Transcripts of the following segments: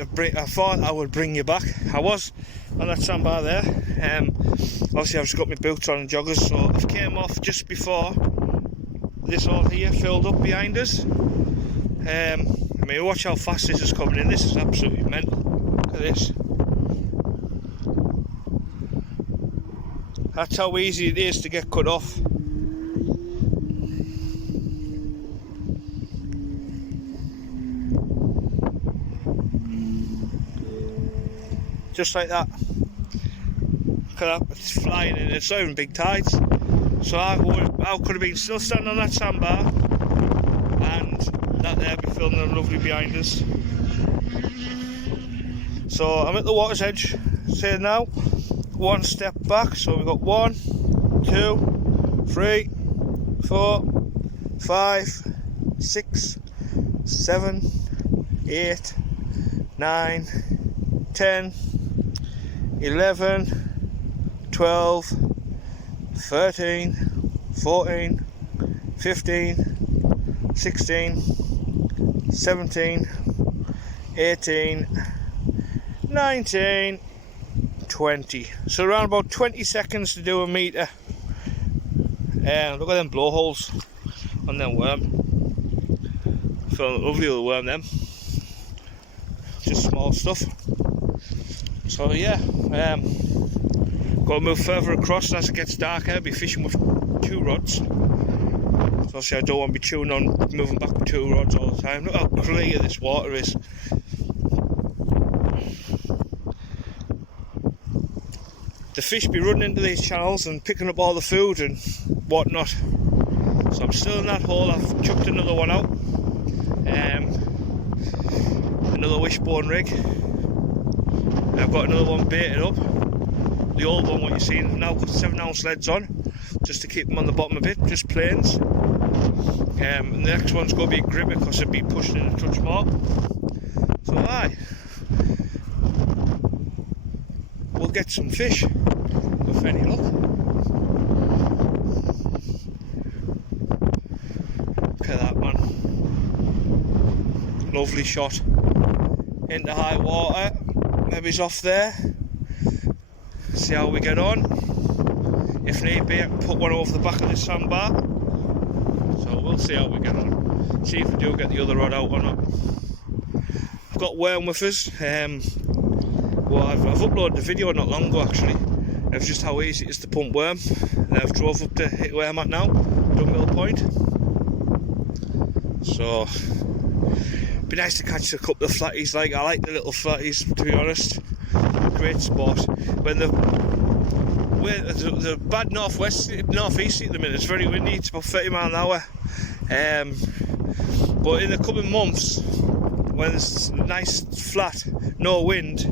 I thought I would bring you back. I was on that sandbar there. Obviously I've just got my boots on and joggers, so I came off just before this all here filled up behind us. I mean, watch how fast this is coming in. This is absolutely mental. Look at this. That's how easy it is to get cut off. Just like that. Look at that, it's flying in. It's not even big tides. So I could have been still standing on that sandbar, and that there be filming lovely behind us. So I'm at the water's edge. Say now, one step back. So we've got 1, 2, 3, 4, 5, 6, 7, 8, 9, 10, 11, 12, 13, 14, 15, 16, 17, 18, 19, 20. So around about 20 seconds to do a metre. Look at them blowholes on them worm. Feeling lovely little worm them. Just small stuff. So yeah, got to move further across, and as it gets darker I'll be fishing with 2 rods. So obviously I don't want to be chewing on moving back with 2 rods all the time. Look how clear this water is. The fish be running into these channels and picking up all the food and whatnot. So I'm still in that hole. I've chucked another one out. Another wishbone rig. I've got another one baited up. The old one, what you're seeing, now got 7-ounce leads on, just to keep them on the bottom a bit, just planes. And the next one's going to be a gripper because it'll be pushing in a touch more. So aye, we'll get some fish with any luck. Look at that, man. Lovely shot into high water. Maybe he's off there. See how we get on. If need be, I can put one over the back of this sandbar. So we'll see how we get on. See if we do get the other rod out or not. I've got worm with us. Well, I've uploaded a video not long ago actually of just how easy it is to pump worm. And I've drove up to hit where I'm at now, Dunmill Point. So be nice to catch a couple of flatties. Like, I like the little flatties, to be honest. Great spot. When the bad northeast at the minute, it's very windy. It's about 30 miles an hour. But in the coming months, when it's nice flat, no wind,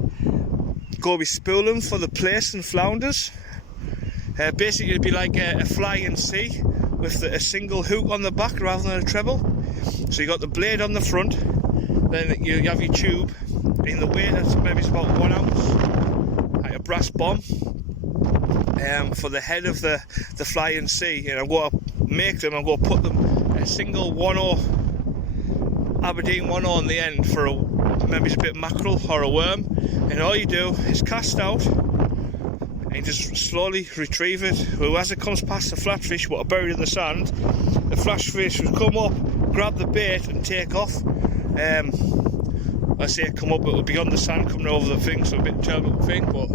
go be spooling for the plaice and flounders. Basically, it'd be like a flying sea with a single hook on the back rather than a treble. So you got the blade on the front. Then you have your tube in the weight, that's maybe about 1 ounce, like a brass bomb, for the head of the flying sea. And I'm going to make them, I'm going to put them a single 1/0 Aberdeen 1/0 on the end for maybe it's a bit of mackerel or a worm. And all you do is cast out and just slowly retrieve it. Well, as it comes past the flatfish what are buried in the sand, the flatfish will come up, grab the bait and take off. I say come up, it will be on the sand coming over the thing, so a bit turbulent thing, but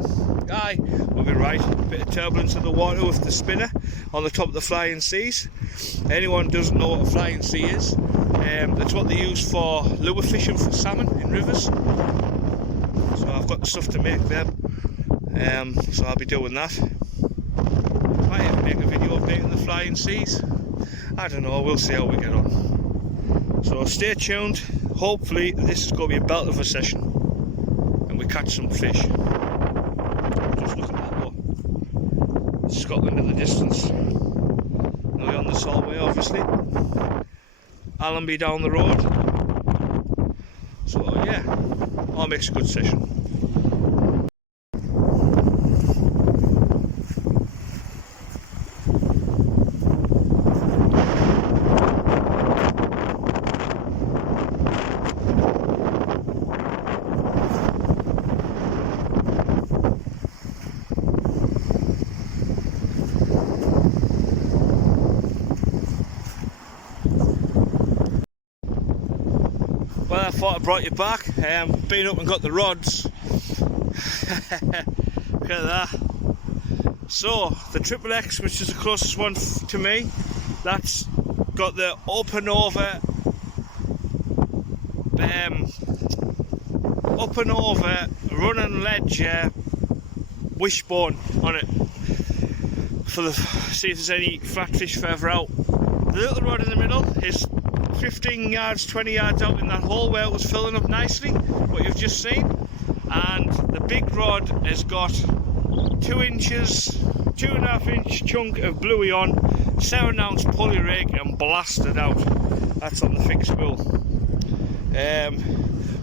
aye, we'll be right. A bit of turbulence in the water with the spinner on the top of the flying seas. Anyone doesn't know what a flying sea is, that's what they use for lure fishing for salmon in rivers. So I've got the stuff to make them, so I'll be doing that. Might even make a video of making the flying seas. I don't know, we'll see how we get on. So stay tuned. Hopefully this is going to be a belt of a session and we catch some fish. Just look at that though. Scotland in the distance. Now we're on the Solway obviously. Allenby down the road. So yeah, all makes a good session. thought I brought you back. Been up and got the rods. Look at that. So the Triple X, which is the closest one to me, that's got the up and over running ledger wishbone on it for the see if there's any flatfish further out. The little rod in the middle is 15 yards, 20 yards out in that hole where it was filling up nicely, what you've just seen. And the big rod has got 2 inches, 2.5 inch chunk of bluey on, 7-ounce pulley rig, and blasted out. That's on the fixed spool.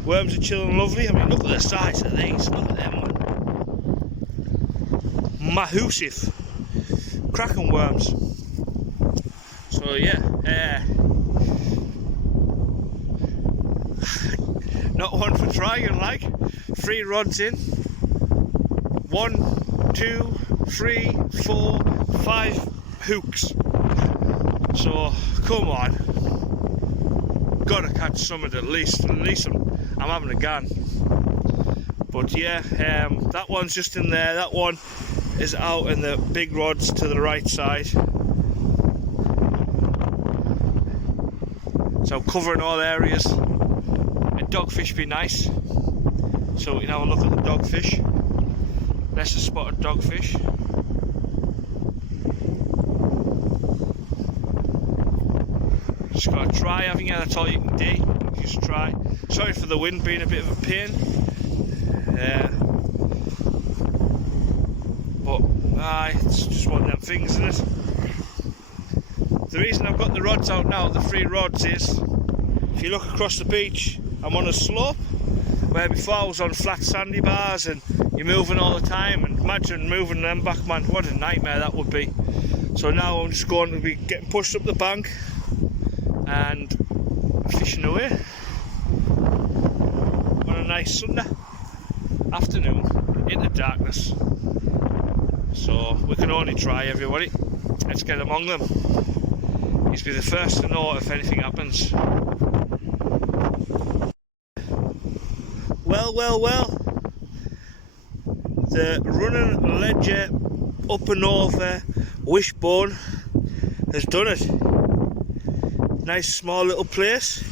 Worms are chilling lovely. I mean, look at the size of these. Look at them, man. Mahoosive. Cracking worms. So yeah, not one for trying, like. 3 rods in. 1, 2, 3, 4, 5 hooks. So come on, gotta catch some at least. I'm having a gun. But yeah, that one's just in there. That one is out, and the big rod's to the right side. So covering all areas. And dogfish be nice. So we can have a look at the dogfish. That's a spotted dogfish. Just gotta try, haven't you? That's all you can do. Just try. Sorry for the wind being a bit of a pain. But it's just one of them things, isn't it? The reason I've got the rods out now, the 3 rods, is if you look across the beach, I'm on a slope where before I was on flat sandy bars and you're moving all the time, and imagine moving them back, man, what a nightmare that would be. So now I'm just going to be getting pushed up the bank and fishing away on a nice Sunday afternoon into darkness. So we can only try, everybody. Let's get among them. He's be the first to know if anything happens. Well, the running ledger up and over wishbone has done it. Nice small little place.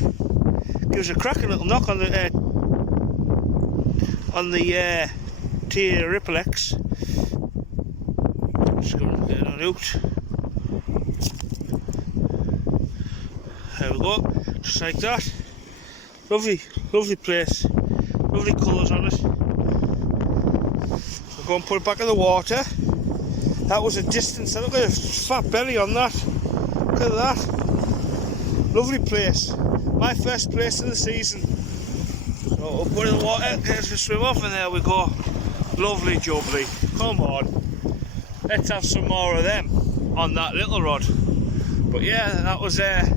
Gives a cracking little knock on the Triple X. Just going to get it unhooked. There we go, just like that. Lovely place. Lovely colours on it. We'll go and put it back in the water. That was a distance. Look at the fat belly on that. Look at that. Lovely place. My first place of the season. So we'll put it in the water, get us to swim off, and there we go. Lovely jubbly. Come on. Let's have some more of them on that little rod. But yeah, that was our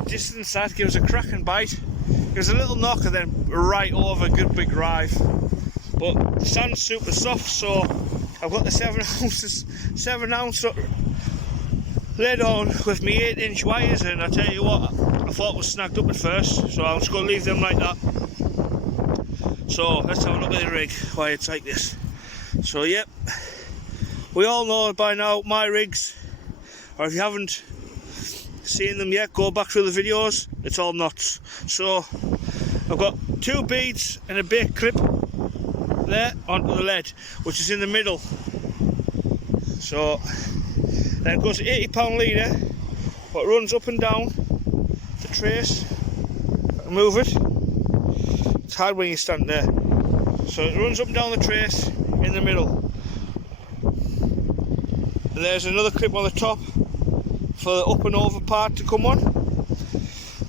distance. That gives a cracking bite. Gives a little knock and then right over, good big drive. But the sand's super soft, so I've got the 7 ounce lead on with me 8-inch wires, and I tell you what, I thought it was snagged up at first, so I'm just going to leave them like that. So let's have a look at the rig, why it's like this. So yep, we all know by now my rigs, or if you haven't seen them yet, go back through the videos, it's all nuts. So I've got 2 beads and a bait clip there onto the lead, which is in the middle. So then it goes 80-pound leader, what runs up and down the trace. Move it. It's hard when you stand there. So it runs up and down the trace in the middle. And there's another clip on the top for the up and over part to come on.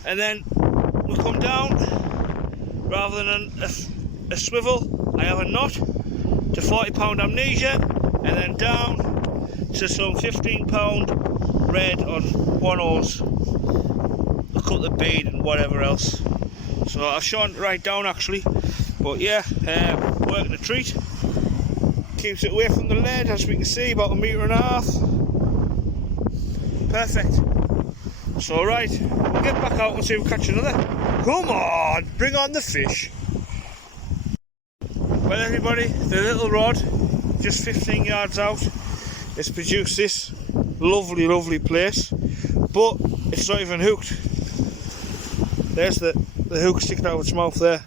And then we come down, rather than a swivel, I have a knot to 40-pound amnesia, and then down to some 15-pound red on 1/0. I cut the bead and whatever else. So I've shown it right down actually. But yeah, working a treat. Keeps it away from the lead, as we can see, about 1.5 meters. Perfect. So right, we'll get back out and see if we catch another. Come on, bring on the fish. Well everybody, the little rod, just 15 yards out, has produced this lovely plaice, but it's not even hooked. There's the hook sticking out of its mouth there,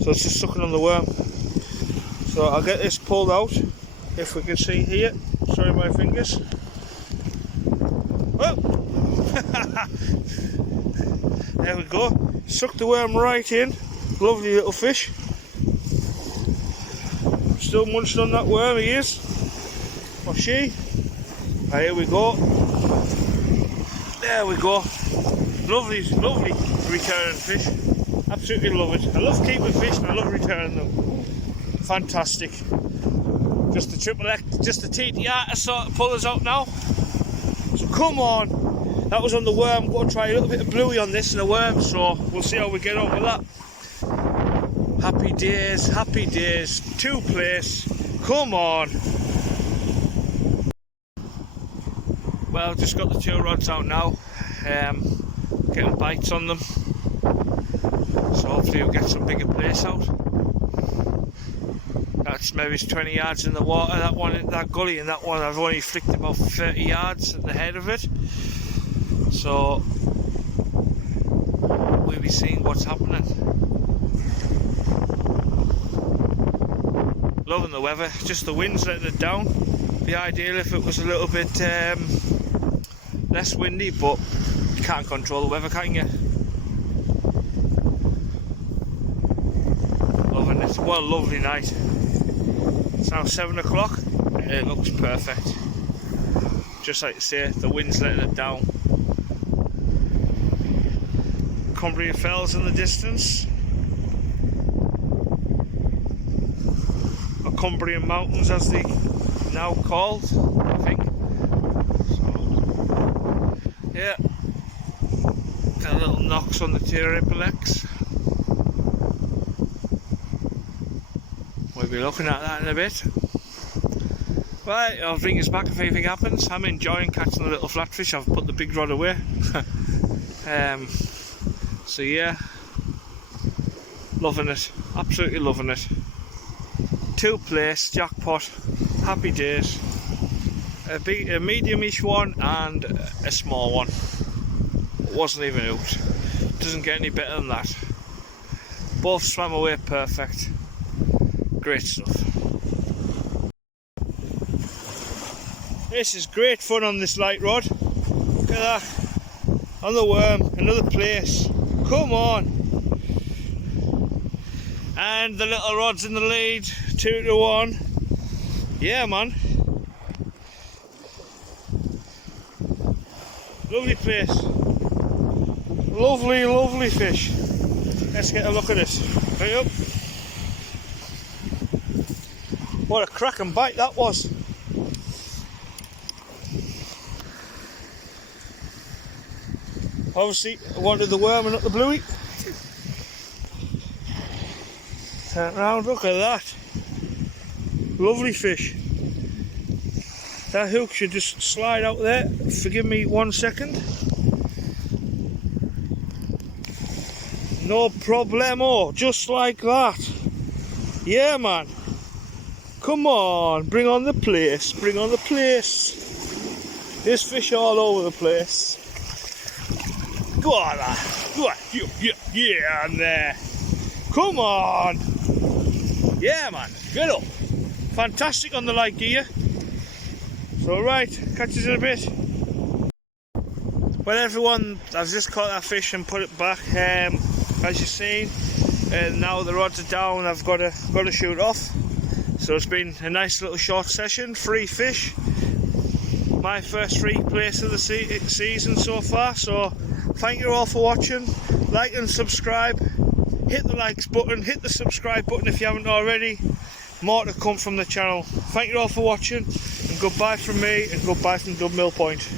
so it's just sucking on the worm. So I'll get this pulled out, if we can see here. Sorry my fingers. Oh! There we go. Suck the worm right in. Lovely little fish. Still munching on that worm, he is. Or she. Right, here we go. There we go. Lovely returning fish. Absolutely love it. I love keeping fish and I love returning them. Fantastic. Just the triple X, just the TTR to sort of pull us out now. So come on. That was on the worm. I'm going to try a little bit of bluey on this and a worm, so we'll see how we get on with that. Happy days, happy days. 2 plaice. Come on. Well, just got the 2 rods out now. Getting bites on them. So hopefully we'll get some bigger plaice out. That's maybe 20 yards in the water, that one, that gully, and that one I've only flicked about 30 yards at the head of it. So we'll be seeing what's happening. Loving the weather, just the wind's letting it down. Be ideal if it was a little bit less windy, but you can't control the weather, can you? Loving it. What a lovely night. It's now 7 o'clock and it looks perfect. Just like I say, the wind's letting it down. Cumbria fells in the distance. Or Cumbrian mountains as they now called, I think. So, yeah. Got little knocks on the triple X. We'll be looking at that in a bit. Right, I'll bring us back if anything happens. I'm enjoying catching the little flatfish. I've put the big rod away. So yeah, loving it, absolutely loving it. 2 plaice, jackpot, happy days. A medium-ish one and a small one. It wasn't even hooked. Doesn't get any better than that. Both swam away perfect. Great stuff. This is great fun on this light rod. Look at that. On the worm, another plaice. Come on. And the little rod's in the lead, 2-1. Yeah, man. Lovely plaice. Lovely fish. Let's get a look at it. Right up. What a cracking bite that was. Obviously, I wanted the worm and not the bluey. Turn around, look at that. Lovely fish. That hook should just slide out there. Forgive me 1 second. No problemo, just like that. Yeah, man. Come on, bring on the plaice, bring on the plaice. There's fish all over the place. Go on, go on, yeah, and there. Come on. Yeah, man, get up. Fantastic on the light gear. So right, catch us in a bit. Well everyone, I've just caught that fish and put it back. As you've seen, and now the rods are down, I've got to shoot off. So it's been a nice little short session, 3 fish. My first 3 plaice of the season so far. So thank you all for watching. Like and subscribe. Hit the likes button, hit the subscribe button if you haven't already. More to come from the channel. Thank you all for watching, and goodbye from me, and goodbye from Dub Mill Point.